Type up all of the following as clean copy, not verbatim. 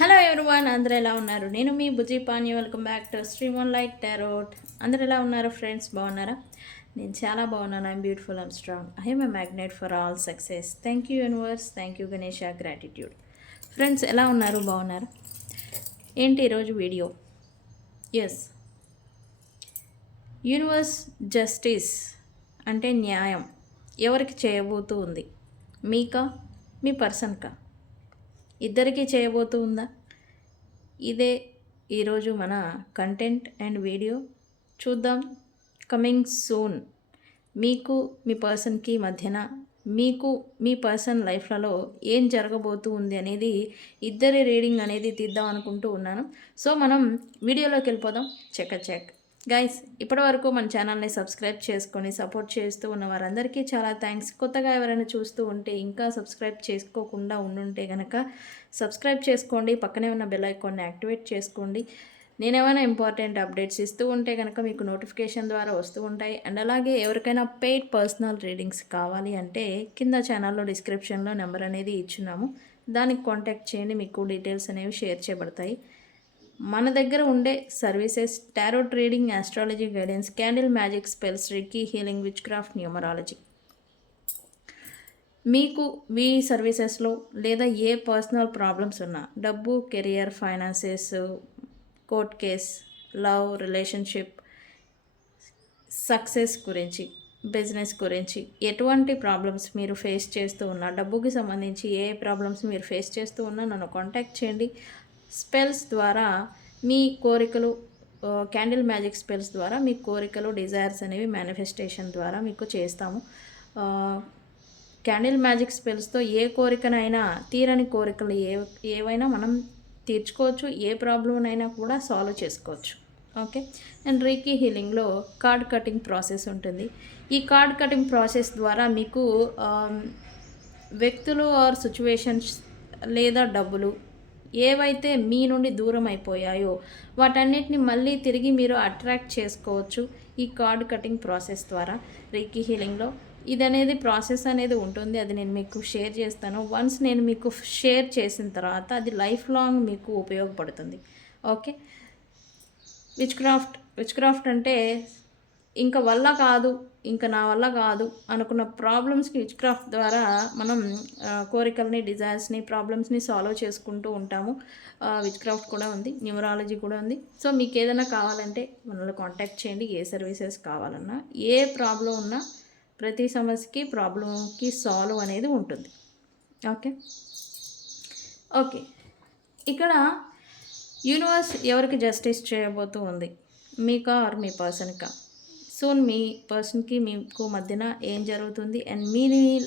Hello everyone, అందరూ ఎలా ఉన్నారు? నేను మీ Bujji Pani. Welcome back to stream one light tarot. అందరూ ఎలా ఉన్నారు ఫ్రెండ్స్? బాగున్నారా? నేను చాలా బాగున్నాను. I'm beautiful, I'm strong, I'm a magnet for all success. Thank you universe, thank you Ganesha, gratitude. Friends ఎలా ఉన్నారు? బాగున్నారు? ఏంటి ఈరోజు వీడియో? ఎస్, యూనివర్స్ జస్టిస్ అంటే న్యాయం ఎవరికి చేయబోతూ ఉంది? మీకా, మీ పర్సన్కా? ఇద్దరికీ చేయబోతూ ఉందా? ఇదే ఈరోజు మన కంటెంట్ అండ్ వీడియో. చూద్దాం. Coming soon. మీకు మీ పర్సన్కి మధ్యన, మీకు మీ పర్సన్ లైఫ్లలో ఏం జరగబోతూ ఉంది అనేది ఇద్దరి రీడింగ్ అనేది తీద్దాం అనుకుంటూ ఉన్నాను. సో మనం వీడియోలోకి వెళ్ళిపోదాం. చెక్ గైస్, ఇప్పటివరకు మన ఛానల్ని సబ్స్క్రైబ్ చేసుకొని సపోర్ట్ చేస్తూ ఉన్న వారందరికీ చాలా థ్యాంక్స్. కొత్తగా ఎవరైనా చూస్తూ ఉంటే, ఇంకా సబ్స్క్రైబ్ చేసుకోకుండా ఉండుంటే కనుక సబ్స్క్రైబ్ చేసుకోండి. పక్కనే ఉన్న బెల్ ఐకాన్ని యాక్టివేట్ చేసుకోండి. నేనేమైనా ఇంపార్టెంట్ అప్డేట్స్ ఇస్తూ ఉంటే కనుక మీకు నోటిఫికేషన్ ద్వారా వస్తూ ఉంటాయి. అండ్ అలాగే ఎవరికైనా పెయిడ్ పర్సనల్ రీడింగ్స్ కావాలి అంటే కింద ఛానల్లో డిస్క్రిప్షన్లో నెంబర్ అనేది ఇచ్చున్నాము. దానికి కాంటాక్ట్ చేయండి. మీకు డీటెయిల్స్ అనేవి షేర్ చేయబడతాయి. మన దగ్గర ఉండే services: tarot trading, astrology guidance, candle magic, spells, reiki healing, witchcraft, numerology. మీకు మీ సర్వీసెస్లో లేదా ఏ పర్సనల్ ప్రాబ్లమ్స్ ఉన్నా, డబ్బు, career, finances, court case, love, relationship, success గురించి, బిజినెస్ గురించి ఎటువంటి ప్రాబ్లమ్స్ మీరు ఫేస్ చేస్తూ ఉన్నా, డబ్బుకి సంబంధించి ఏ ప్రాబ్లమ్స్ మీరు ఫేస్ చేస్తూ ఉన్నా నన్ను కాంటాక్ట్ చేయండి. స్పెల్స్ ద్వారా మీ కోరికలు, క్యాండిల్ మ్యాజిక్ స్పెల్స్ ద్వారా మీ కోరికలు, డిజైర్స్ అనేవి మేనిఫెస్టేషన్ ద్వారా మీకు చేస్తాము. క్యాండిల్ మ్యాజిక్ స్పెల్స్తో ఏ కోరికనైనా, తీరని కోరికలు ఏవైనా మనం తీర్చుకోవచ్చు. ఏ ప్రాబ్లంనైనా కూడా సాల్వ్ చేసుకోవచ్చు. ఓకే. అండ్ రీకీ హీలింగ్లో కార్డ్ కటింగ్ ప్రాసెస్ ఉంటుంది. ఈ కార్డ్ కటింగ్ ప్రాసెస్ ద్వారా మీకు వ్యక్తులు ఆర్ సిచ్యువేషన్స్ లేదా డబ్బులు ఏవైతే మీ నుండి దూరం అయిపోయాయో వాటన్నిటిని మళ్ళీ తిరిగి మీరు అట్రాక్ట్ చేసుకోవచ్చు ఈ కార్డ్ కటింగ్ ప్రాసెస్ ద్వారా. రీకీ హీలింగ్లో ఇది అనేది ప్రాసెస్ అనేది ఉంటుంది. అది నేను మీకు షేర్ చేస్తాను. వన్స్ నేను మీకు షేర్ చేసిన తర్వాత అది లైఫ్ లాంగ్ మీకు ఉపయోగపడుతుంది. ఓకే. విచ్ క్రాఫ్ట్ అంటే ఇంకా వల్ల కాదు, ఇంకా నా వల్ల కాదు అనుకున్న ప్రాబ్లమ్స్కి విచ్ క్రాఫ్ట్ ద్వారా మనం కోరికల్ని, డిజైర్స్ని, ప్రాబ్లమ్స్ని సాల్వ్ చేసుకుంటూ ఉంటాము. విచ్ క్రాఫ్ట్ కూడా ఉంది, న్యూమరాలజీ కూడా ఉంది. సో మీకు ఏదైనా కావాలంటే మనల్ని కాంటాక్ట్ చేయండి. ఏ సర్వీసెస్ కావాలన్నా, ఏ ప్రాబ్లం ఉన్నా ప్రతి సమస్యకి, ప్రాబ్లంకి సాల్వ్ అనేది ఉంటుంది. ఓకే. ఇక్కడ యూనివర్స్ ఎవరికి జస్టిస్ చేయబోతూ ఉంది? మీకా ఆర్ మీ పర్సన్కా? సూన్ మీ పర్సన్కి మీకు మధ్యన ఏం జరుగుతుంది అండ్ మీ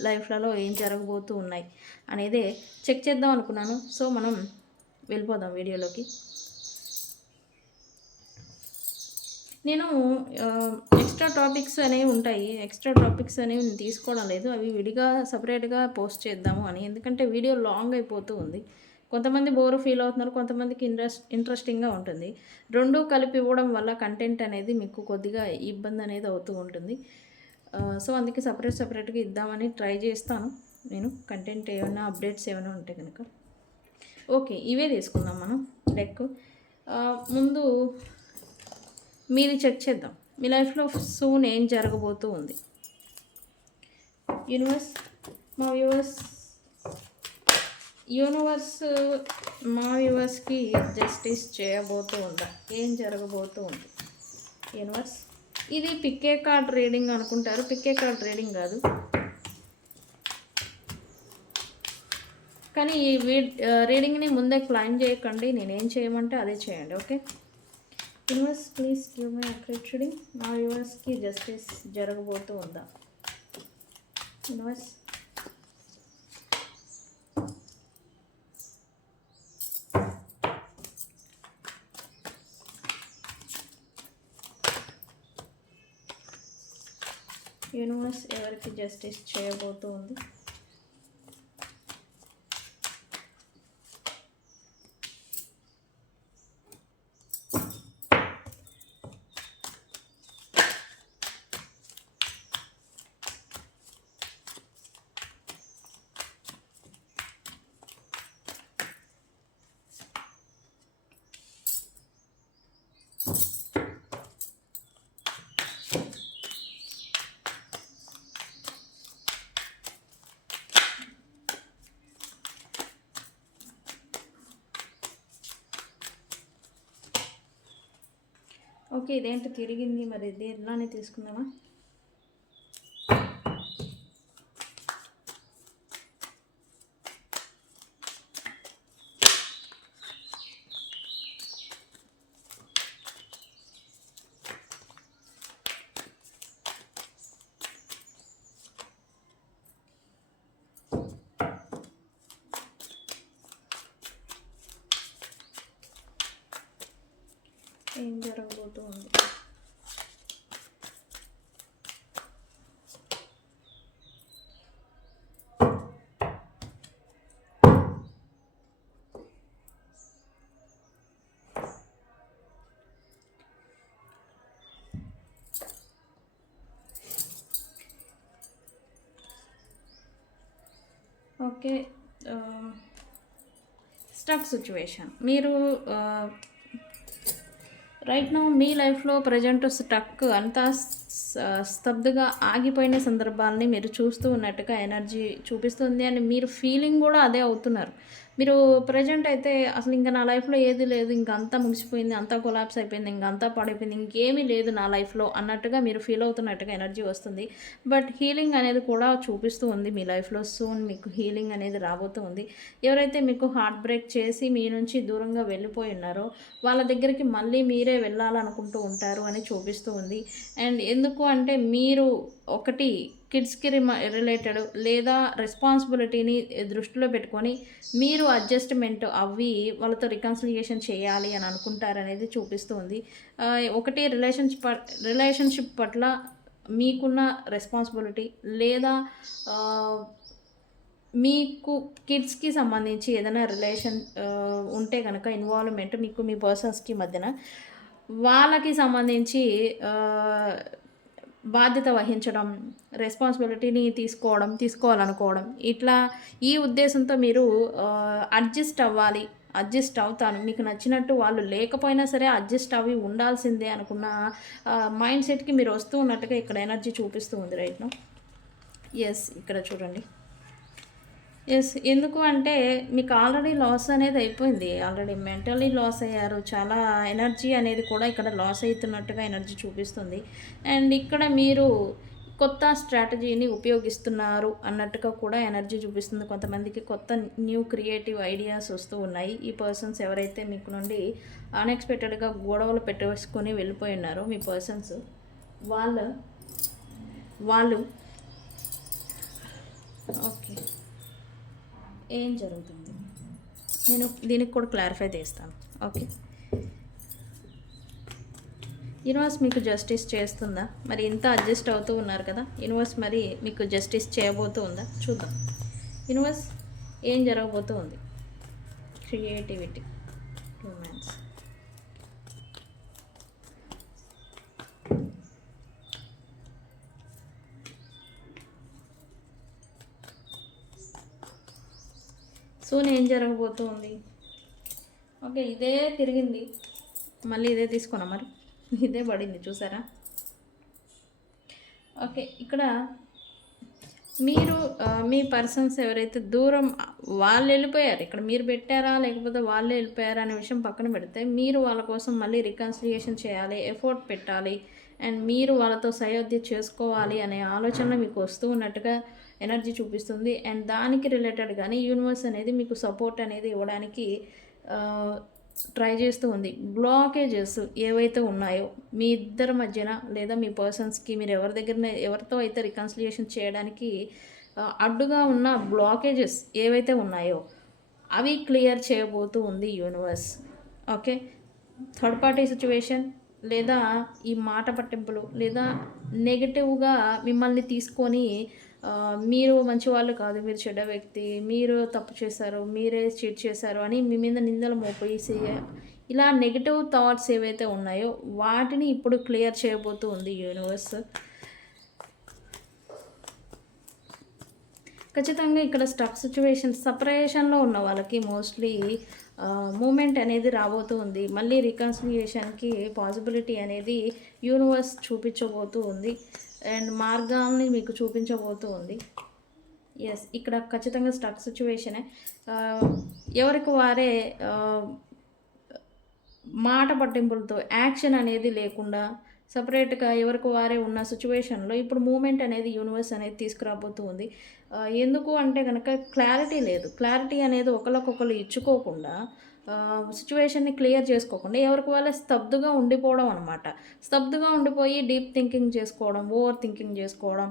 లైఫ్లలో ఏం జరగబోతూ ఉన్నాయి అనేదే చెక్ చేద్దాం అనుకున్నాను. సో మనం వెళ్ళిపోదాం వీడియోలోకి. నేను ఎక్స్ట్రా టాపిక్స్ అనేవి ఉంటాయి. ఎక్స్ట్రా టాపిక్స్ అనేవి నేను తీసుకోవడం లేదు. అవి విడిగా సపరేట్గా పోస్ట్ చేద్దాము అని. ఎందుకంటే వీడియో లాంగ్ అయిపోతూ ఉంది. కొంతమంది బోర్ ఫీల్ అవుతున్నారు, కొంతమందికి ఇంట్రెస్టింగ్గా ఉంటుంది. రెండూ కలిపి ఇవ్వడం వల్ల కంటెంట్ అనేది మీకు కొద్దిగా ఇబ్బంది అనేది అవుతూ ఉంటుంది. సో అందుకే సపరేట్గా ఇద్దామని ట్రై చేస్తాను నేను. కంటెంట్ ఏమైనా అప్డేట్స్ ఏమైనా ఉంటే కనుక. ఓకే, ఇవే తీసుకుందాం మనం డెక్. ముందు మీది చెక్ చేద్దాం. మీ లైఫ్లో సూన్ ఏం జరగబోతూ ఉంది? యూనివర్స్ మా వ్యూవర్స్కి జస్టిస్ చేయబోతూ ఉందా? ఏం జరగబోతూ ఉంది యూనివర్స్? ఇది పిక్కే కార్డ్ రీడింగ్ అనుకుంటారు. పిక్కే కార్డ్ రీడింగ్ కాదు, కానీ ఈ రీడింగ్ని ముందే క్లైమ్ చేయకండి. నేనేం చేయమంటే అదే చేయండి. Okay. Universe please give my accurate reading. మా వ్యూవర్స్కి జస్టిస్ జరగబోతూ ఉందా యూనివర్స్? యూనివర్స్ ఎవరికి జస్టిస్ చేయబోతూ ఉంది? ఓకే, ఇదేంటి తిరిగింది, మరి ఇది ఎలానే తీసుకుందామా? ఏం జరగబోతుంది? Okay, stuck situation. మీరు రైట్ నౌ మీ లైఫ్లో ప్రజెంట్ స్టక్ అంతా స్తబ్దుగా ఆగిపోయిన సందర్భాలని మీరు చూస్తూ ఉన్నట్టుగా ఎనర్జీ చూపిస్తుంది. అండ్ మీరు ఫీలింగ్ కూడా అదే అవుతున్నారు. మీరు ప్రజెంట్ అయితే అసలు ఇంకా నా లైఫ్లో ఏది లేదు, ఇంక అంతా ముగిసిపోయింది, అంతా కొలాప్స్ అయిపోయింది, ఇంక అంతా పడిపోయింది, ఇంకేమీ లేదు నా లైఫ్లో అన్నట్టుగా మీరు ఫీల్ అవుతున్నట్టుగా ఎనర్జీ వస్తుంది. బట్ హీలింగ్ అనేది కూడా చూపిస్తూ ఉంది మీ లైఫ్లో. సూన్ మీకు హీలింగ్ అనేది రాబోతూ ఉంది. ఎవరైతే మీకు హార్ట్ బ్రేక్ చేసి మీ నుంచి దూరంగా వెళ్ళిపోయి ఉన్నారో వాళ్ళ దగ్గరికి మళ్ళీ మీరే వెళ్ళాలనుకుంటూ ఉంటారు అని చూపిస్తూ ఉంది. అండ్ ఎందుకు అంటే మీరు ఒకటి కిడ్స్కి రిలేటెడ్ లేదా రెస్పాన్సిబిలిటీని దృష్టిలో పెట్టుకొని మీరు అడ్జస్ట్మెంట్ అవి వాళ్ళతో రికన్సిలియేషన్ చేయాలి అని అనుకుంటారనేది చూపిస్తూ ఉంది. ఒకటి రిలేషన్షిప్ పట్ల మీకున్న రెస్పాన్సిబిలిటీ లేదా మీకు కిడ్స్కి సంబంధించి ఏదైనా రిలేషన్ ఉంటే కనుక ఇన్వాల్వ్మెంట్ మీకు మీ పర్సన్స్కి మధ్యన వాళ్ళకి సంబంధించి బాధ్యత వహించడం, రెస్పాన్సిబిలిటీని తీసుకోవాలనుకోవడం, ఇట్లా ఈ ఉద్దేశంతో మీరు అడ్జస్ట్ అవుతాను, మీకు నచ్చినట్టు వాళ్ళు లేకపోయినా సరే అడ్జస్ట్ అవి ఉండాల్సిందే అనుకున్న మైండ్ సెట్కి మీరు వస్తూ ఉన్నట్టుగా ఇక్కడ ఎనర్జీ చూపిస్తూ ఉంది రైట్ నౌ. ఎస్, ఇక్కడ చూడండి. ఎస్, ఎందుకు అంటే మీకు ఆల్రెడీ లాస్ అనేది అయిపోయింది, ఆల్రెడీ మెంటల్లీ లాస్ అయ్యారు, చాలా ఎనర్జీ అనేది కూడా ఇక్కడ లాస్ అవుతున్నట్టుగా ఎనర్జీ చూపిస్తుంది. అండ్ ఇక్కడ మీరు కొత్త స్ట్రాటజీని ఉపయోగిస్తున్నారు అన్నట్టుగా కూడా ఎనర్జీ చూపిస్తుంది. కొంతమందికి కొత్త న్యూ క్రియేటివ్ ఐడియాస్ వస్తూ ఉన్నాయి. ఈ పర్సన్స్ ఎవరైతే మీకు నుండి అన్ఎక్స్పెక్టెడ్గా గొడవలు పెట్టేసుకొని వెళ్ళిపోయి ఉన్నారో మీ పర్సన్స్ వాళ్ళు ఓకే, ఏం జరుగుతుంది నేను దీనికి కూడా క్లారిఫై చేస్తాను. ఓకే, యూనివర్స్ మీకు జస్టిస్ చేస్తుందా? మరి ఇంత అడ్జస్ట్ అవుతూ ఉన్నారు కదా, యూనివర్స్ మరి మీకు జస్టిస్ చేయబోతూ ఉందా? చూద్దాం యూనివర్స్ ఏం జరగబోతూ ఉంది. క్రియేటివిటీ, రొమాన్స్, సో ఏం జరగబోతుంది? ఓకే, ఇదే తిరిగింది, మళ్ళీ ఇదే తీసుకున్నా, మరి ఇదే పడింది చూసారా? ఓకే, ఇక్కడ మీరు మీ పర్సన్స్ ఎవరైతే దూరం వాళ్ళు వెళ్ళిపోయారు, ఇక్కడ మీరు పెట్టారా లేకపోతే వాళ్ళే వెళ్ళిపోయారా అనే విషయం పక్కన పెడితే మీరు వాళ్ళ కోసం మళ్ళీ రికన్సిలియేషన్ చేయాలి, ఎఫర్ట్ పెట్టాలి, అండ్ మీరు వాళ్ళతో సయోధ్య చేసుకోవాలి అనే ఆలోచన మీకు వస్తూ ఉన్నట్టుగా ఎనర్జీ చూపిస్తుంది. అండ్ దానికి రిలేటెడ్గానే యూనివర్స్ అనేది మీకు సపోర్ట్ అనేది ఇవ్వడానికి ట్రై చేస్తూ ఉంది. బ్లాకేజెస్ ఏవైతే ఉన్నాయో మీ ఇద్దరి మధ్యన లేదా మీ పర్సన్స్కి మీరు ఎవరితో అయితే రికన్సిలియేషన్ చేయడానికి అడ్డుగా ఉన్న బ్లాకేజెస్ ఏవైతే ఉన్నాయో అవి క్లియర్ చేయబోతూ ఉంది universe. Okay, third party situation లేదా ఈ మాట పట్టింపులు లేదా నెగిటివ్గా మిమ్మల్ని తీసుకొని మీరు మంచివాళ్ళు కాదు, మీరు చెడ్డ వ్యక్తి, మీరు తప్పు చేశారు, మీరే చీట్ చేశారు అని మీ మీద నిందలు మోపేసి ఇలా నెగిటివ్ థాట్స్ ఏవైతే ఉన్నాయో వాటిని ఇప్పుడు క్లియర్ చేయబోతూ ఉంది యూనివర్స్. ఖచ్చితంగా ఇక్కడ స్టక్ సిచ్యువేషన్ సపరేషన్లో ఉన్న వాళ్ళకి మోస్ట్లీ మూమెంట్ అనేది రాబోతూ ఉంది. మళ్ళీ రికన్సిలియేషన్కి పాసిబిలిటీ అనేది యూనివర్స్ చూపించబోతూ ఉంది అండ్ మార్గాల్ని మీకు చూపించబోతూ ఉంది. ఎస్, ఇక్కడ ఖచ్చితంగా స్టక్ సిచ్యువేషనే. ఎవరికి వారే మాట పట్టింపులతో యాక్షన్ అనేది లేకుండా సపరేట్గా ఎవరికి వారే ఉన్న సిచ్యువేషన్లో ఇప్పుడు మూమెంట్ అనేది యూనివర్స్ అనేది తీసుకురాబోతూ ఉంది. ఎందుకు అంటే కనుక క్లారిటీ లేదు. క్లారిటీ అనేది ఒకరికొకరు ఇచ్చుకోకుండా సిచ్యువేషన్ని క్లియర్ చేసుకోకుండా ఎవరికి వాళ్ళే స్తబ్దుగా ఉండిపోవడం అనమాట. స్తబ్దుగా ఉండిపోయి డీప్ థింకింగ్ చేసుకోవడం, ఓవర్ థింకింగ్ చేసుకోవడం,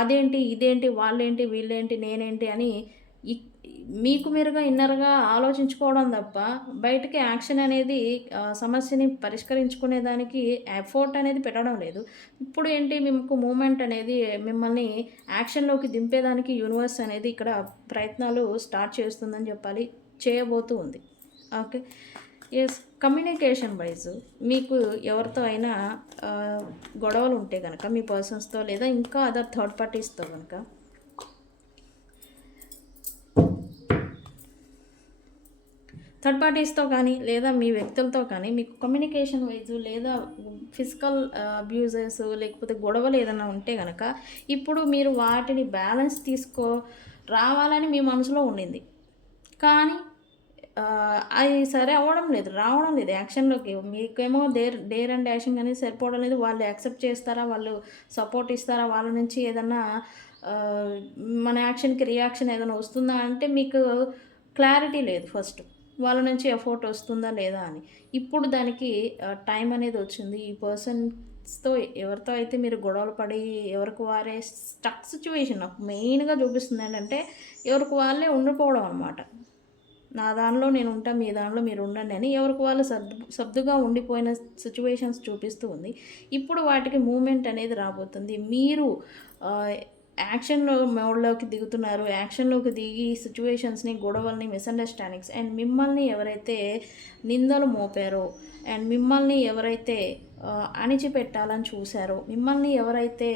అదేంటి ఇదేంటి వాళ్ళేంటి వీళ్ళేంటి నేనేంటి అని మీకు మీరుగా ఇన్నర్గా ఆలోచించుకోవడం తప్ప బయటకి యాక్షన్ అనేది సమస్యని పరిష్కరించుకునే దానికి ఎఫోర్ట్ అనేది పెట్టడం లేదు. ఇప్పుడు ఏంటి, మీకు మూమెంట్ అనేది మిమ్మల్ని యాక్షన్లోకి దింపేదానికి యూనివర్స్ అనేది ఇక్కడ ప్రయత్నాలు స్టార్ట్ చేస్తుందని చెప్పాలి, చేయబోతూ ఉంది. Okay, yes. కమ్యూనికేషన్ వైజ్ మీకు ఎవరితో అయినా గొడవలు ఉంటే కనుక మీ పర్సన్స్తో లేదా ఇంకా అదర్ థర్డ్ పార్టీస్తో కనుక థర్డ్ పార్టీస్తో కానీ లేదా మీ వ్యక్తులతో కానీ మీకు కమ్యూనికేషన్ వైజ్ లేదా ఫిజికల్ అబ్యూజెస్ లేకపోతే గొడవలు ఏదైనా ఉంటే కనుక ఇప్పుడు మీరు వాటిని బ్యాలెన్స్ రావాలని మీ మనసులో ఉండింది, కానీ అది సరే అవ్వడం లేదు, రావడం లేదు యాక్షన్లోకి. మీకేమో డేర్ అండ్ డాషింగ్ అనేది సరిపోవడం లేదు. వాళ్ళు యాక్సెప్ట్ చేస్తారా, వాళ్ళు సపోర్ట్ ఇస్తారా, వాళ్ళ నుంచి ఏదన్నా మన యాక్షన్కి రియాక్షన్ ఏదైనా వస్తుందా అంటే మీకు క్లారిటీ లేదు. ఫస్ట్ వాళ్ళ నుంచి ఎఫోర్ట్ వస్తుందా లేదా అని. ఇప్పుడు దానికి టైం అనేది వచ్చింది. ఈ పర్సన్స్తో ఎవరితో అయితే మీరు గొడవలు పడి ఎవరికి వారే స్టక్ సిచ్యువేషన్ నాకు మెయిన్గా చూపిస్తుంది ఏంటంటే ఎవరికి వాళ్ళే ఉండిపోవడం అనమాట. నా దానిలో నేను ఉంటా, మీ దానిలో మీరు ఉండండి అని ఎవరికి వాళ్ళు సబ్దుగా ఉండిపోయిన సిచ్యువేషన్స్ చూపిస్తూ ఉంది. ఇప్పుడు వాటికి మూమెంట్ అనేది రాబోతుంది. మీరు యాక్షన్లో మోడ్లోకి దిగుతున్నారు. యాక్షన్లోకి దిగి సిచ్యువేషన్స్ని, గొడవల్ని, మిస్అండర్స్టాండింగ్స్ అండ్ మిమ్మల్ని ఎవరైతే నిందలు మోపారో అండ్ మిమ్మల్ని ఎవరైతే అణిచిపెట్టాలని చూశారో, మిమ్మల్ని ఎవరైతే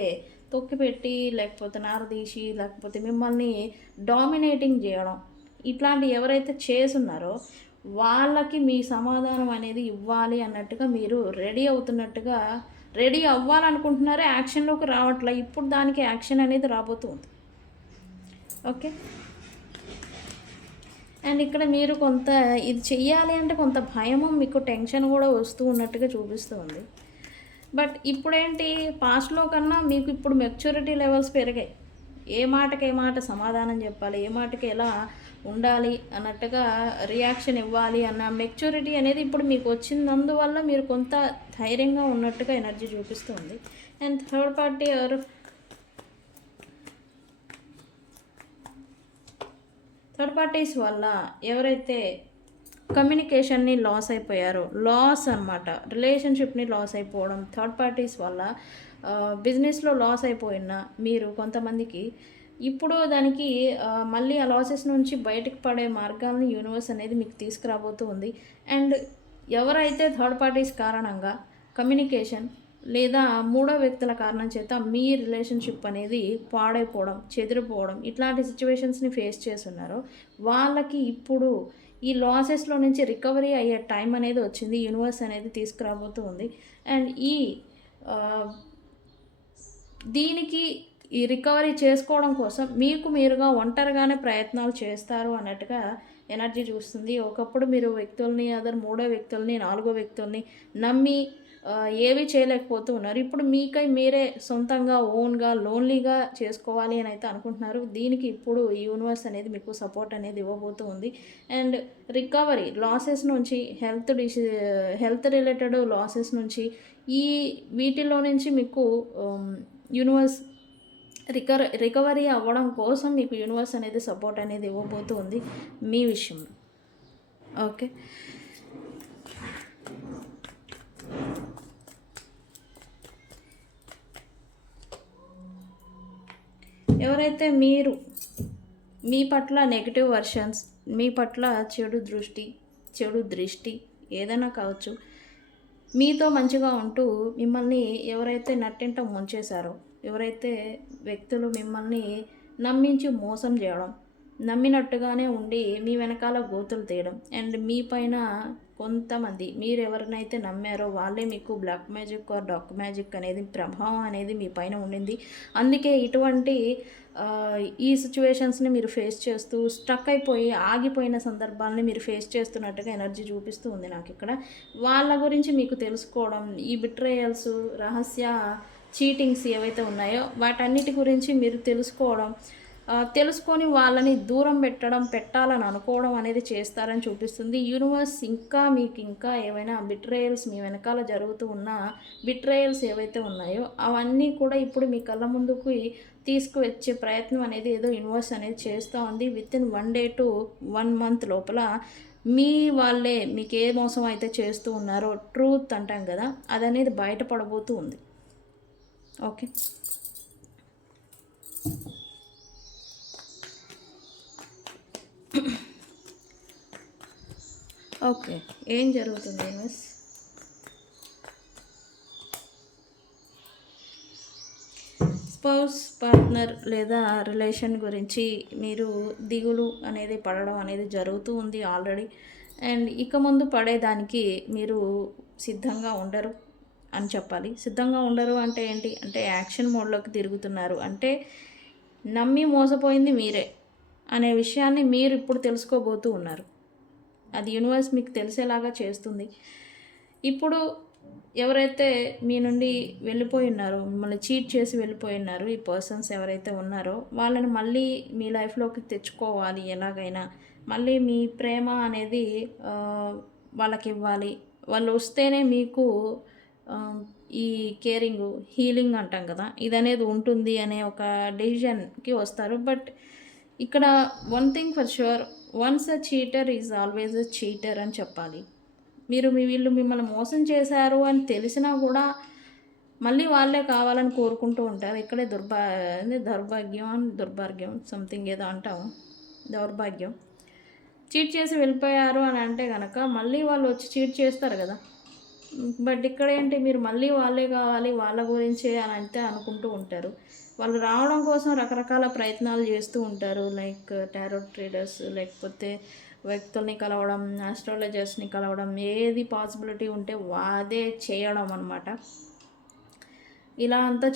తొక్కిపెట్టి లేకపోతే నారదీసి లేకపోతే మిమ్మల్ని డామినేటింగ్ చేయడం ఇట్లాంటి ఎవరైతే చేసున్నారో వాళ్ళకి మీ సమాధానం అనేది ఇవ్వాలి అన్నట్టుగా మీరు రెడీ అవ్వాలనుకుంటున్నారో యాక్షన్లోకి రావట్లే. ఇప్పుడు దానికి యాక్షన్ అనేది రాబోతుంది. ఓకే, అండ్ ఇక్కడ మీరు కొంత ఇది చెయ్యాలి అంటే కొంత భయము, మీకు టెన్షన్ కూడా వస్తూ ఉన్నట్టుగా చూపిస్తూ ఉంది. బట్ ఇప్పుడేంటి, పాస్ట్లో కన్నా మీకు ఇప్పుడు మెచ్యూరిటీ లెవెల్స్ పెరిగాయి. ఏ మాట సమాధానం చెప్పాలి, ఏ మాటకి ఎలా ఉండాలి అన్నట్టుగా రియాక్షన్ ఇవ్వాలి అన్న మెచ్యూరిటీ అనేది ఇప్పుడు మీకు వచ్చినందువల్ల మీరు కొంత ధైర్యంగా ఉన్నట్టుగా ఎనర్జీ చూపిస్తుంది. అండ్ థర్డ్ పార్టీస్ వల్ల ఎవరైతే కమ్యూనికేషన్ని లాస్ అయిపోయారో, లాస్ అనమాట, రిలేషన్షిప్ని లాస్ అయిపోవడం, థర్డ్ పార్టీస్ వల్ల బిజినెస్లో లాస్ అయిపోయినా మీరు కొంతమందికి ఇప్పుడు దానికి మళ్ళీ ఆ లాసెస్ నుంచి బయటకు పడే మార్గాలను యూనివర్స్ అనేది మీకు తీసుకురాబోతూ ఉంది. అండ్ ఎవరైతే థర్డ్ పార్టీస్ కారణంగా కమ్యూనికేషన్ లేదా మూడో వ్యక్తుల కారణం చేత మీ రిలేషన్షిప్ అనేది పాడైపోవడం, చెదిరిపోవడం ఇట్లాంటి సిచ్యువేషన్స్ని ఫేస్ చేస్తున్నారో వాళ్ళకి ఇప్పుడు ఈ లాసెస్లో నుంచి రికవరీ అయ్యే టైం అనేది వచ్చింది. యూనివర్స్ అనేది తీసుకురాబోతూ ఉంది. అండ్ దీనికి ఈ రికవరీ చేసుకోవడం కోసం మీకు మీరుగా ఒంటరిగానే ప్రయత్నాలు చేస్తారు అన్నట్టుగా ఎనర్జీ చూస్తుంది. ఒకప్పుడు మీరు వ్యక్తుల్ని, మూడో వ్యక్తుల్ని, నాలుగో వ్యక్తుల్ని నమ్మి ఏవి చేయలేకపోతూ ఉన్నారు. ఇప్పుడు మీకై మీరే సొంతంగా ఓన్గా లోన్లీగా చేసుకోవాలి అని అయితే అనుకుంటున్నారు. దీనికి ఇప్పుడు ఈ యూనివర్స్ అనేది మీకు సపోర్ట్ అనేది ఇవ్వబోతూ ఉంది. అండ్ రికవరీ లాసెస్ నుంచి, హెల్త్ రిలేటెడ్ లాసెస్ నుంచి, వీటిలో నుంచి మీకు యూనివర్స్ రికవరీ అవ్వడం కోసం మీకు యూనివర్స్ అనేది సపోర్ట్ అనేది ఇవ్వబోతూ ఉంది మీ విషయంలో. ఓకే, ఎవరైతే మీరు మీ పట్ల నెగిటివ్ వర్షన్స్, మీ పట్ల చెడు దృష్టి ఏదైనా కావచ్చు, మీతో మంచిగా ఉంటూ మిమ్మల్ని ఎవరైతే నట్టింట ముంచేశారో, ఎవరైతే వ్యక్తులు మిమ్మల్ని నమ్మించి మోసం చేయడం, నమ్మినట్టుగానే ఉండి మీ వెనకాల గోతులు తీయడం, అండ్ మీ పైన కొంతమంది మీరు ఎవరినైతే నమ్మారో వాళ్ళే మీకు black magic or dark magic అనేది ప్రభావం అనేది మీ పైన ఉండింది. అందుకే ఇటువంటి ఈ సిచ్యువేషన్స్ని మీరు ఫేస్ చేస్తూ స్ట్రక్ అయిపోయి ఆగిపోయిన సందర్భాలని మీరు ఫేస్ చేస్తున్నట్టుగా ఎనర్జీ చూపిస్తూ ఉంది నాకు ఇక్కడ. వాళ్ళ గురించి మీకు తెలుసుకోవడం, ఈ బిట్రేయల్స్, రహస్య చీటింగ్స్ ఏవైతే ఉన్నాయో వాటన్నిటి గురించి మీరు తెలుసుకోవడం, తెలుసుకొని వాళ్ళని దూరం పెట్టాలని అనుకోవడం అనేది చేస్తారని చూపిస్తుంది యూనివర్స్. మీకు ఇంకా ఏవైనా బిట్రేయల్స్ మీ వెనకాల జరుగుతూ ఉన్న బిట్రేయల్స్ ఏవైతే ఉన్నాయో అవన్నీ కూడా ఇప్పుడు మీ కళ్ళ ముందుకు తీసుకువచ్చే ప్రయత్నం అనేది ఏదో యూనివర్స్ అనేది చేస్తూ ఉంది. వితిన్ 1 day to 1 month లోపల మీ వాళ్ళే మీకు ఏ మోసం అయితే చేస్తూ ఉన్నారో, ట్రూత్ అంటాం కదా, అదనేది బయటపడబోతూ ఉంది. ఓకే, ఓకే, ఏం జరుగుతుంది యూనివర్స్? స్పౌస్, పార్ట్నర్ లేదా రిలేషన్ గురించి మీరు దిగులు అనేది పడడం అనేది జరుగుతూ ఉంది ఆల్రెడీ. అండ్ ఇక ముందు పడేదానికి మీరు సిద్ధంగా ఉండరు అని చెప్పాలి. సిద్ధంగా ఉండరు అంటే ఏంటి అంటే యాక్షన్ మోడ్లోకి తిరుగుతున్నారు. అంటే నమ్మి మోసపోయింది మీరే అనే విషయాన్ని మీరు ఇప్పుడు తెలుసుకోబోతూ ఉన్నారు. అది యూనివర్స్ మీకు తెలిసేలాగా చేస్తుంది. ఇప్పుడు ఎవరైతే మీ నుండి వెళ్ళిపోయి ఉన్నారో, మిమ్మల్ని చీట్ చేసి వెళ్ళిపోయి ఉన్నారు, ఈ పర్సన్స్ ఎవరైతే ఉన్నారో వాళ్ళని మళ్ళీ మీ లైఫ్లోకి తెచ్చుకోవాలి ఎలాగైనా. మళ్ళీ మీ ప్రేమ అనేది వాళ్ళకి ఇవ్వాలి. వాళ్ళు వస్తేనే మీకు ఈ కేరింగ్, హీలింగ్ అంటాం కదా, ఇదనేది ఉంటుంది అనే ఒక డెసిషన్కి వస్తారు. బట్ ఇక్కడ one thing for sure, once a cheater is always a cheater అని చెప్పాలి. వీళ్ళు మిమ్మల్ని మోసం చేశారు అని తెలిసినా కూడా మళ్ళీ వాళ్ళే కావాలని కోరుకుంటూ ఉంటారు. ఇక్కడే దుర్భాగ్యం సంథింగ్ ఏదో అంటాము, దౌర్భాగ్యం. చీట్ చేసి వెళ్ళిపోయారు అని అంటే కనుక మళ్ళీ వాళ్ళు వచ్చి చీట్ చేస్తారు కదా. బట్ ఇక్కడ ఏంటి, మీరు మళ్ళీ వాళ్ళే కావాలి, వాళ్ళ గురించే అని అంటే అనుకుంటూ ఉంటారు. వాళ్ళు రావడం కోసం రకరకాల ప్రయత్నాలు చేస్తూ ఉంటారు. లైక్ టారో ట్రేడర్స్, లేకపోతే వ్యక్తుల్ని కలవడం, ఆస్ట్రాలజర్స్ని కలవడం, ఏది పాసిబిలిటీ ఉంటే అదే చేయడం అనమాట. ఇలా అంతా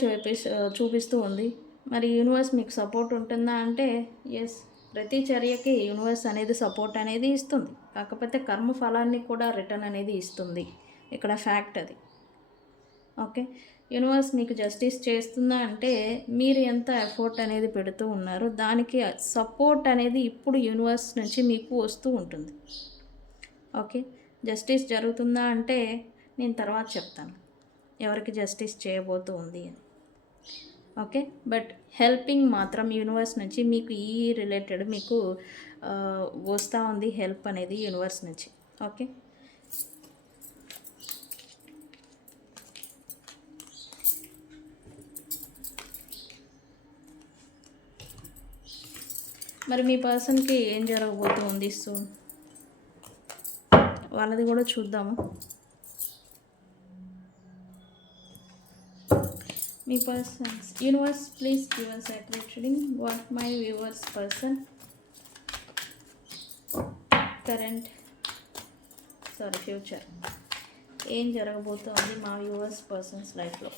చూపిస్తూ ఉంది. మరి యూనివర్స్ మీకు సపోర్ట్ ఉంటుందా అంటే ఎస్, ప్రతి చర్యకి యూనివర్స్ అనేది సపోర్ట్ అనేది ఇస్తుంది. కాకపోతే కర్మ ఫలాన్ని కూడా రిటర్న్ అనేది ఇస్తుంది. ఇక్కడ ఫ్యాక్ట్ అది. ఓకే, యూనివర్స్ మీకు జస్టిస్ చేస్తుందా అంటే మీరు ఎంత ఎఫర్ట్ అనేది పెడుతూ ఉన్నారో దానికి సపోర్ట్ అనేది ఇప్పుడు యూనివర్స్ నుంచి మీకు వస్తూ ఉంటుంది. ఓకే, జస్టిస్ జరుగుతుందా అంటే నేను తర్వాత చెప్తాను ఎవరికి జస్టిస్ చేయబోతూ ఉంది అని. ఓకే, బట్ హెల్పింగ్ మాత్రం యూనివర్స్ నుంచి మీకు ఈ రిలేటెడ్ మీకు వస్తూ ఉంది, హెల్ప్ అనేది యూనివర్స్ నుంచి. ఓకే, మరి మీ పర్సన్కి ఏం జరగబోతుంది సో వాళ్ళది కూడా చూద్దాము. మీ persons universe please give us accurate reading. What my viewers person current future ఏం జరగబోతుంది మా వ్యూవర్స్ పర్సన్స్ లైఫ్లో.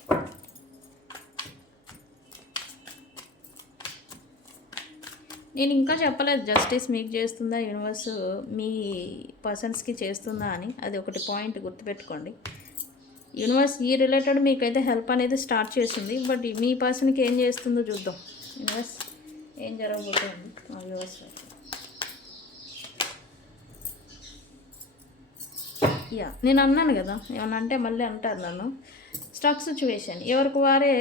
నేను ఇంకా చెప్పలేదు జస్టిస్ మీకు చేస్తుందా యూనివర్స్ మీ పర్సన్స్కి చేస్తుందా అని. అది ఒకటి పాయింట్ గుర్తుపెట్టుకోండి. యూనివర్స్ ఈ రిలేటెడ్ మీకైతే హెల్ప్ అనేది స్టార్ట్ చేసింది. బట్ మీ పర్సన్కి ఏం చేస్తుందో చూద్దాం. యూనివర్స్ ఏం జరగబోతుంది మా వ్యూవర్స్. నేను అన్నాను కదా, ఏమన్నా అంటే మళ్ళీ అంటారు నన్ను. స్టక్ సిచ్యువేషన్, ఎవరికి వారే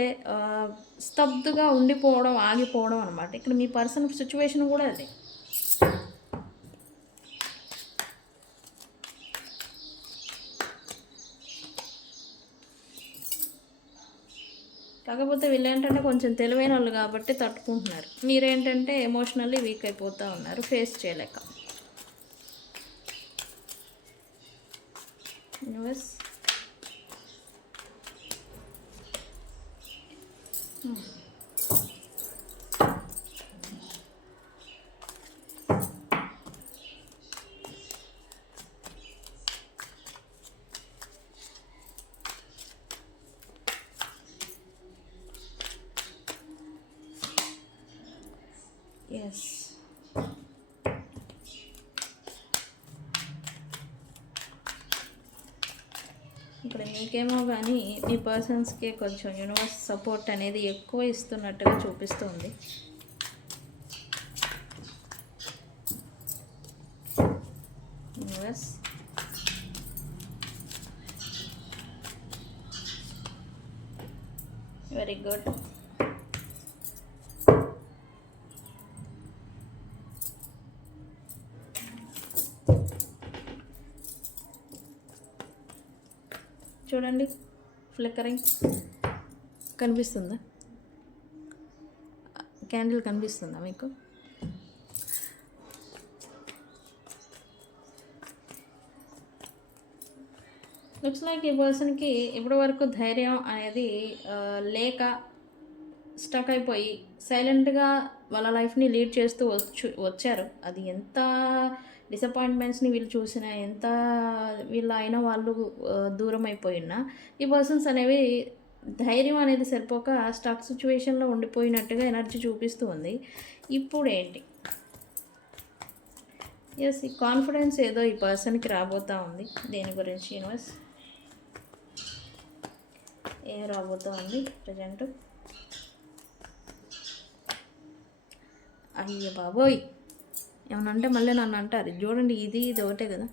స్తబ్దుగా ఉండిపోవడం, ఆగిపోవడం అనమాట. ఇక్కడ మీ పర్సన్ సిచ్యువేషన్ కూడా అదే. కాకపోతే వీళ్ళు ఏంటంటే కొంచెం తెలివైన వాళ్ళు కాబట్టి తట్టుకుంటున్నారు. మీరేంటంటే ఎమోషనల్లీ వీక్ అయిపోతూ ఉన్నారు, ఫేస్ చేయలేక. యూనివర్స్ ఇక్కడ మీకేమో కానీ మీ పర్సన్స్కి కొంచెం యూనివర్స్ సపోర్ట్ అనేది ఎక్కువ ఇస్తున్నట్టుగా చూపిస్తుంది. Universe very good. చూడండి ఫ్లిక్కరింగ్ కనిపిస్తుందా? క్యాండిల్ కనిపిస్తుందా మీకు? లుక్స్ లైక్ ఈ పర్సన్కి ఇప్పటి వరకు ధైర్యం అనేది లేక స్టక్ అయిపోయి సైలెంట్గా వాళ్ళ లైఫ్ని లీడ్ చేస్తూ వచ్చారు. అది ఎంత డిసప్పాయింట్మెంట్స్ని వీళ్ళు చూసినా, ఎంత వీళ్ళ అయిన వాళ్ళు దూరం అయిపోయినా, ఈ పర్సన్స్ అనేవి ధైర్యం అనేది సరిపోక స్టక్ సిచ్యువేషన్లో ఉండిపోయినట్టుగా ఎనర్జీ చూపిస్తూ ఉంది. ఇప్పుడు ఏంటి? ఎస్, ఈ కాన్ఫిడెన్స్ ఏదో ఈ పర్సన్కి రాబోతూ ఉంది. దేని గురించి యూనివర్స్ ఏం రాబోతూ ఉంది ప్రజెంట్? అయ్యో బాబోయ్, ఏమనంటే మళ్ళీ నన్ను అంటారు. చూడండి, ఇది ఒకటే కదా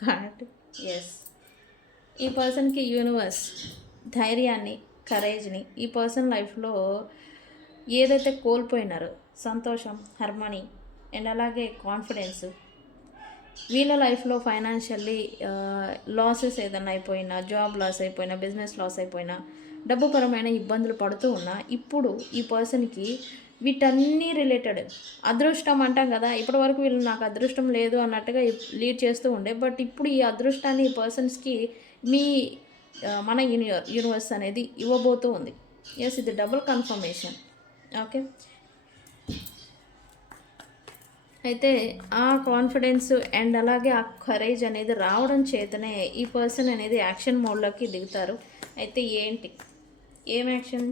కాబట్టి ఎస్, ఈ పర్సన్కి యూనివర్స్ ధైర్యాన్ని, కరేజ్ని ఈ పర్సన్ లైఫ్లో ఏదైతే కోల్పోయినారో సంతోషం, హార్మనీ అండ్ అలాగే కాన్ఫిడెన్స్, వీళ్ళ లైఫ్లో ఫైనాన్షియల్లీ లాసెస్ ఏదైనా అయిపోయినా, జాబ్ లాస్ అయిపోయినా, బిజినెస్ లాస్ అయిపోయినా, డబ్బు పరమైన ఇబ్బందులు పడుతూ ఉన్నా, ఇప్పుడు ఈ పర్సన్కి వీటన్నీ రిలేటెడ్ అదృష్టం అంటాం కదా, ఇప్పటి వరకు వీళ్ళు నాకు అదృష్టం లేదు అన్నట్టుగా లీడ్ చేస్తూ ఉండే, బట్ ఇప్పుడు ఈ అదృష్టాన్ని ఈ పర్సన్స్కి మీ మన యూనివర్స్ అనేది ఇవ్వబోతూ ఉంది. ఎస్, ఇది డబుల్ కన్ఫర్మేషన్. ఓకే, అయితే ఆ కాన్ఫిడెన్స్ అండ్ అలాగే ఆ కరేజ్ అనేది రావడం చేతనే ఈ పర్సన్ అనేది యాక్షన్ మోడ్లోకి దిగుతారు. అయితే ఏంటి, ఏం యాక్షన్?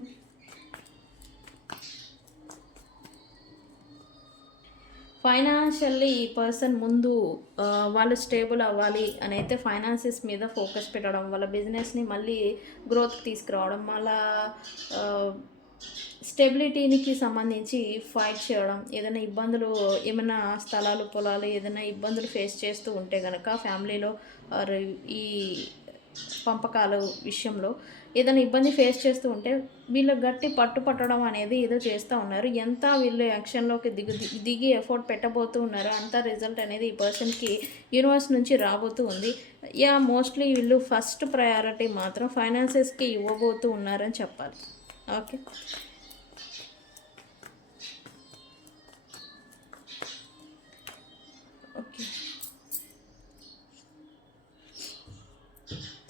ఫైనాన్షియల్లీ ఈ పర్సన్ ముందు వాళ్ళు స్టేబుల్ అవ్వాలి అని అయితే ఫైనాన్సెస్ మీద ఫోకస్ పెట్టడం, వాళ్ళ బిజినెస్ని మళ్ళీ గ్రోత్కి తీసుకురావడం, మళ్ళా స్టెబిలిటీకి సంబంధించి ఫైట్ చేయడం, ఏదైనా ఇబ్బందులు, ఏమైనా స్థలాలు పొలాలు ఏదైనా ఇబ్బందులు ఫేస్ చేస్తూ ఉంటే కనుక ఫ్యామిలీలో ఈ పంపకాల విషయంలో ఏదైనా ఇబ్బంది ఫేస్ చేస్తూ ఉంటే వీళ్ళు గట్టి పట్టడం అనేది ఏదో చేస్తూ ఉన్నారు. ఎంత వీళ్ళు యాక్షన్లోకి దిగి ఎఫర్ట్ పెట్టబోతూ ఉన్నారో అంత రిజల్ట్ అనేది ఈ పర్సన్కి యూనివర్స్ నుంచి రాబోతూ ఉంది. మోస్ట్లీ వీళ్ళు ఫస్ట్ ప్రయారిటీ మాత్రం ఫైనాన్సెస్కి ఇవ్వబోతూ ఉన్నారని చెప్పాలి. Okay, okay.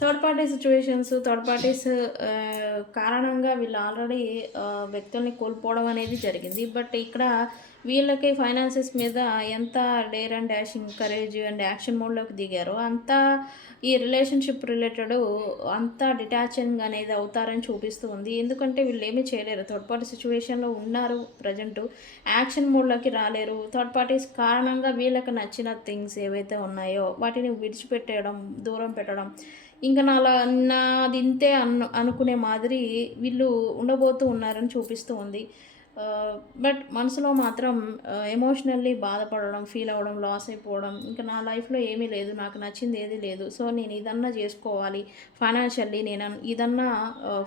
Third party situations, third parties కారణంగా వీళ్ళు ఆల్రెడీ వ్యక్తుల్ని కోల్పోవడం అనేది జరిగింది. బట్ ఇక్కడ వీళ్ళకి ఫైనాన్సెస్ మీద ఎంత dare and dashing, courage and action మోడ్లోకి దిగారో అంత ఈ రిలేషన్షిప్ రిలేటెడ్ అంత డిటాచింగ్ అనేది అవుతారని చూపిస్తూ ఉంది. ఎందుకంటే వీళ్ళు ఏమీ చేయలేరు, థర్డ్ పార్టీ సిచ్యువేషన్లో ఉన్నారు, ప్రజెంట్ యాక్షన్ మోడ్లోకి రాలేరు. థర్డ్ పార్టీస్ కారణంగా వీళ్ళకి నచ్చిన థింగ్స్ ఏవైతే ఉన్నాయో వాటిని విడిచిపెట్టేయడం, దూరం పెట్టడం, ఇంకా నాది ఇంతే అనుకునే మాదిరి వీళ్ళు ఉండబోతూ ఉన్నారని చూపిస్తూ ఉంది. బట్ మనసులో మాత్రం ఎమోషనల్లీ బాధపడడం, ఫీల్ అవ్వడం, లాస్ అయిపోవడం, ఇంకా నా లైఫ్లో ఏమీ లేదు, నాకు నచ్చింది ఏది లేదు, సో నేను ఇదన్నా చేసుకోవాలి, ఫైనాన్షియల్లీ నేను ఇదన్నా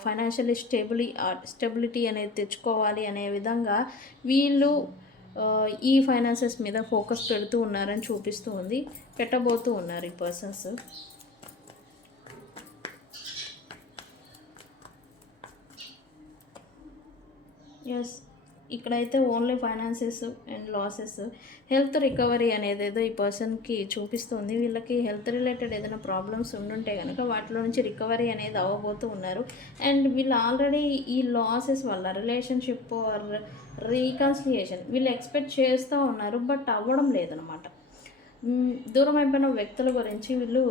ఫైనాన్షియల్లీ స్టెబిలిటీ అనేది తెచ్చుకోవాలి అనే విధంగా వీళ్ళు ఈ ఫైనాన్సెస్ మీద ఫోకస్ పెడుతూ ఉన్నారని చూపిస్తూ ఉంది, పెట్టబోతూ ఉన్నారు ఈ పర్సన్స్. ఎస్, ఇక్కడైతే only finances and losses, health recovery అనేది ఏదో ఈ పర్సన్కి చూపిస్తుంది. వీళ్ళకి హెల్త్ రిలేటెడ్ ఏదైనా ప్రాబ్లమ్స్ ఉండుంటే కనుక వాటిలో నుంచి రికవరీ అనేది అవ్వబోతూ ఉన్నారు. అండ్ వీళ్ళు ఆల్రెడీ ఈ లాసెస్ వల్ల రిలేషన్షిప్ రీకన్సిలియేషన్ వీళ్ళు ఎక్స్పెక్ట్ చేస్తూ ఉన్నారు, బట్ అవ్వడం లేదనమాట. దూరం అయిపోయిన వ్యక్తుల గురించి వీళ్ళు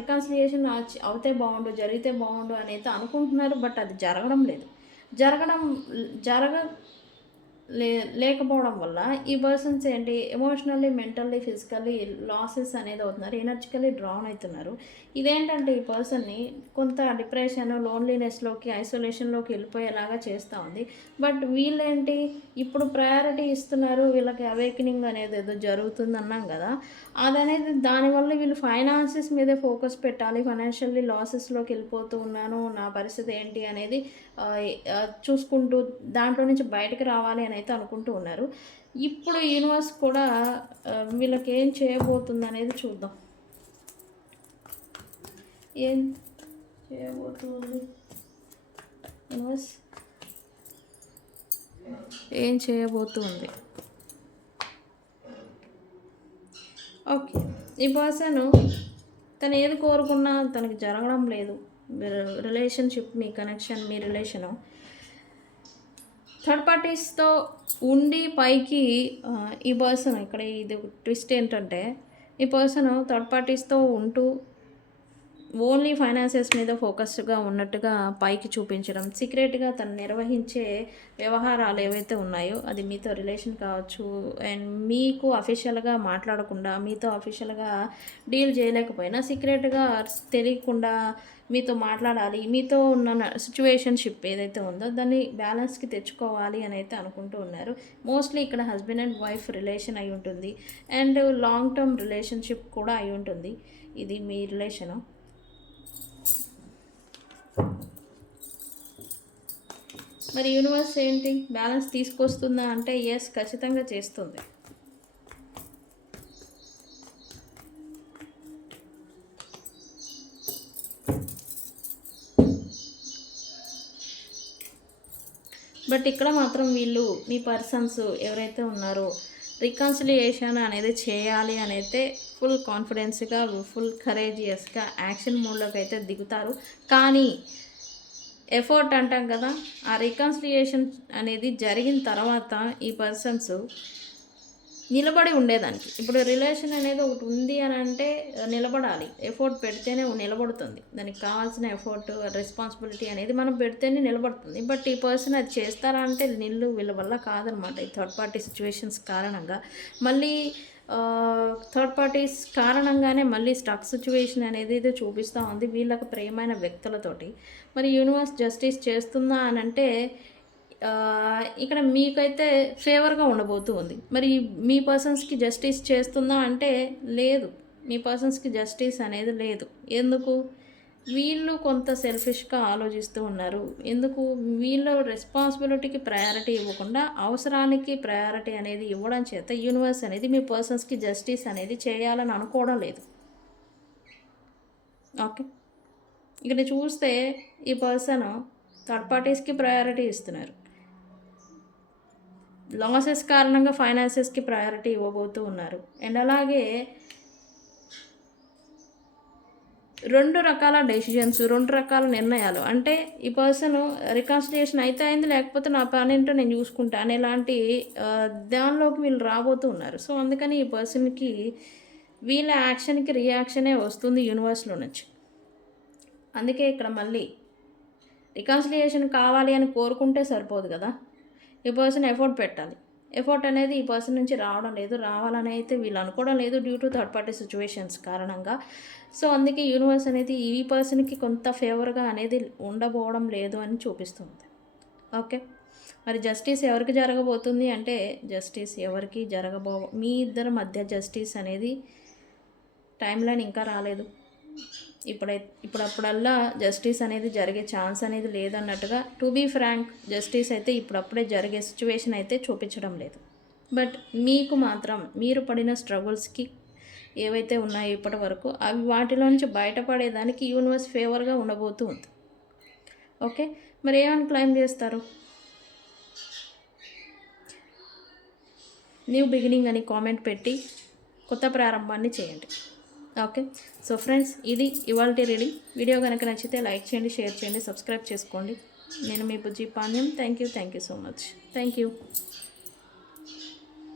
రికన్సిలియేషన్ అవుతే బాగుండు, జరిగితే బాగుండు అనేది అనుకుంటున్నారు, బట్ అది జరగడం లేదు. లే లేకపోవడం వల్ల ఈ పర్సన్స్ ఏంటి ఎమోషనల్లీ, మెంటల్లీ, ఫిజికల్లీ లాసెస్ అనేది అవుతున్నారు, ఎనర్జికల్లీ డ్రాన్ అవుతున్నారు. ఇదేంటంటే ఈ పర్సన్ని కొంత డిప్రెషన్, లోన్లీనెస్లోకి, ఐసోలేషన్లోకి వెళ్ళిపోయేలాగా చేస్తూ ఉంది. బట్ వీళ్ళేంటి ఇప్పుడు ప్రయారిటీ ఇస్తున్నారు, వీళ్ళకి అవేకనింగ్ అనేది ఏదో జరుగుతుంది అన్నాం కదా, అదనేది దానివల్ల వీళ్ళు ఫైనాన్సెస్ మీదే ఫోకస్ పెట్టాలి, ఫైనాన్షియల్లీ లాసెస్లోకి వెళ్ళిపోతూ ఉన్నాను, నా పరిస్థితి ఏంటి అనేది చూసుకుంటూ దాంట్లో నుంచి బయటకు రావాలి అని అయితే అనుకుంటూ ఉన్నారు. ఇప్పుడు యూనివర్స్ కూడా వీళ్ళకి ఏం చేయబోతుంది అనేది చూద్దాం. ఏం చేయబోతుంది యూనివర్స్, ఏం చేయబోతుంది? ఓకే, ఈ పర్సన్ తను ఏది కోరుకున్నా తనకి జరగడం లేదు. రిలేషన్షిప్, మీ కనెక్షన్, మీ రిలేషను థర్డ్ పార్టీస్తో ఉండి పైకి ఈ పర్సన్ ఇక్కడ ఇది ట్విస్ట్ ఏంటంటే ఈ పర్సన్ థర్డ్ పార్టీస్తో ఉంటూ ఓన్లీ ఫైనాన్సెస్ మీద ఫోకస్గా ఉన్నట్టుగా పైకి చూపించడం, సీక్రెట్గా తను నిర్వహించే వ్యవహారాలు ఏవైతే ఉన్నాయో అది మీతో రిలేషన్ కావచ్చు, అండ్ మీకు అఫీషియల్గా మాట్లాడకుండా, మీతో అఫీషియల్గా డీల్ చేయలేకపోయినా సీక్రెట్గా తెలియకుండా మీతో మాట్లాడాలి, మీతో ఉన్న సిచ్యువేషన్షిప్ ఏదైతే ఉందో దాన్ని బ్యాలెన్స్కి తెచ్చుకోవాలి అని అయితే అనుకుంటూ ఉన్నారు. మోస్ట్లీ ఇక్కడ హస్బెండ్ అండ్ వైఫ్ రిలేషన్ అయి ఉంటుంది, అండ్ లాంగ్ టర్మ్ రిలేషన్షిప్ కూడా అయి ఉంటుంది ఇది మీ రిలేషను. మరి యూనివర్స్ ఏంటి బ్యాలెన్స్ తీసుకొస్తుందా అంటే ఎస్, ఖచ్చితంగా చేస్తుంది. బట్ ఇక్కడ మాత్రం వీళ్ళు మీ పర్సన్స్ ఎవరైతే ఉన్నారో రికన్సిలియేషన్ అనేది చేయాలి అని అయితే ఫుల్ కాన్ఫిడెన్స్గా, ఫుల్ కరేజియస్గా యాక్షన్ మోడ్లోకి అయితే దిగుతారు. కానీ ఎఫర్ట్ అంటాం కదా, ఆ రికన్సిలియేషన్ అనేది జరిగిన తర్వాత ఈ పర్సన్స్ నిలబడి ఉండేదానికి, ఇప్పుడు రిలేషన్ అనేది ఒకటి ఉంది అని అంటే నిలబడాలి, ఎఫర్ట్ పెడితేనే నిలబడుతుంది, దానికి కావాల్సిన ఎఫర్ట్, రెస్పాన్సిబిలిటీ అనేది మనం పెడితేనే నిలబడుతుంది. బట్ ఈ పర్సన్ అది చేస్తారా అంటే వీళ్ళ వల్ల కాదనమాట. ఈ థర్డ్ పార్టీ సిచ్యువేషన్స్ కారణంగా మళ్ళీ థర్డ్ పార్టీస్ కారణంగానే మళ్ళీ స్టక్ సిచ్యువేషన్ అనేది అయితే చూపిస్తూ ఉంది వీళ్ళకి ప్రియమైన వ్యక్తులతోటి. మరి యూనివర్స్ జస్టిస్ చేస్తుందా అని అంటే ఇక్కడ మీకైతే ఫేవర్గా ఉండబోతూ ఉంది. మరి మీ పర్సన్స్కి జస్టిస్ చేస్తుందా అంటే లేదు, మీ పర్సన్స్కి జస్టిస్ అనేది లేదు. ఎందుకు? వీళ్ళు కొంత సెల్ఫిష్గా ఆలోచిస్తూ ఉన్నారు. ఎందుకు? వీళ్ళ రెస్పాన్సిబిలిటీకి ప్రయారిటీ ఇవ్వకుండా అవసరానికి ప్రయారిటీ అనేది ఇవ్వడం చేత యూనివర్స్ అనేది మీ పర్సన్స్కి జస్టిస్ అనేది చేయాలని అనుకోవడం లేదు. ఓకే, ఇక్కడ చూస్తే ఈ పర్సన్ థర్డ్ పార్టీస్కి ప్రయారిటీ ఇస్తున్నారు, లాసెస్ కారణంగా ఫైనాన్సెస్కి ప్రయారిటీ ఇవ్వబోతూ ఉన్నారు. అండ్ అలాగే రెండు రకాల డెసిషన్స్, రెండు రకాల నిర్ణయాలు, అంటే ఈ పర్సన్ రికన్సిలియేషన్ అయితే అయింది, లేకపోతే నా పని ఏంటో నేను చూసుకుంటాను ఇలాంటి దానిలోకి వీళ్ళు రాబోతూ ఉన్నారు. సో అందుకని ఈ పర్సన్కి వీళ్ళ యాక్షన్కి రియాక్షనే వస్తుంది యూనివర్స్లో నుంచి. అందుకే ఇక్కడ మళ్ళీ రికన్సిలియేషన్ కావాలి అని కోరుకుంటే సరిపోదు కదా, ఈ పర్సన్ ఎఫర్ట్ పెట్టాలి. ఎఫర్ట్ అనేది ఈ పర్సన్ నుంచి రావడం లేదు, రావాలని అయితే వీళ్ళు అనుకోవడం లేదు due to third party situations కారణంగా. సో అందుకే యూనివర్స్ అనేది ఈ పర్సన్కి కొంత ఫేవర్గా అనేది ఉండబోవడం లేదు అని చూపిస్తుంది. ఓకే, మరి జస్టిస్ ఎవరికి జరగబోతుంది అంటే జస్టిస్ ఎవరికి మీ ఇద్దరి మధ్య జస్టిస్ అనేది టైం లైన్ ఇంకా రాలేదు. ఇప్పుడప్పుడల్లా జస్టిస్ అనేది జరిగే ఛాన్స్ అనేది లేదన్నట్టుగా, టు బీ ఫ్రాంక్ జస్టిస్ అయితే ఇప్పుడప్పుడే జరిగే సిచ్యువేషన్ అయితే చూపించడం లేదు. బట్ మీకు మాత్రం మీరు పడిన స్ట్రగుల్స్కి ఏవైతే ఉన్నాయో ఇప్పటి వరకు అవి వాటిలోంచి బయటపడేదానికి యూనివర్స్ ఫేవర్గా ఉండబోతూ ఉంది. ఓకే, మరి ఏమని క్లైమ్ చేస్తారు? న్యూ బిగినింగ్ అని కామెంట్ పెట్టి కొత్త ప్రారంభాన్ని చేయండి. ఓకే, సో ఫ్రెండ్స్, ఇది ఇవాల్టి రీడింగ్. వీడియో కనుక నచ్చితే లైక్ చేయండి, షేర్ చేయండి, సబ్స్క్రైబ్ చేసుకోండి. నేను మీ Bujji Panyam. Thank you so much. Thank you.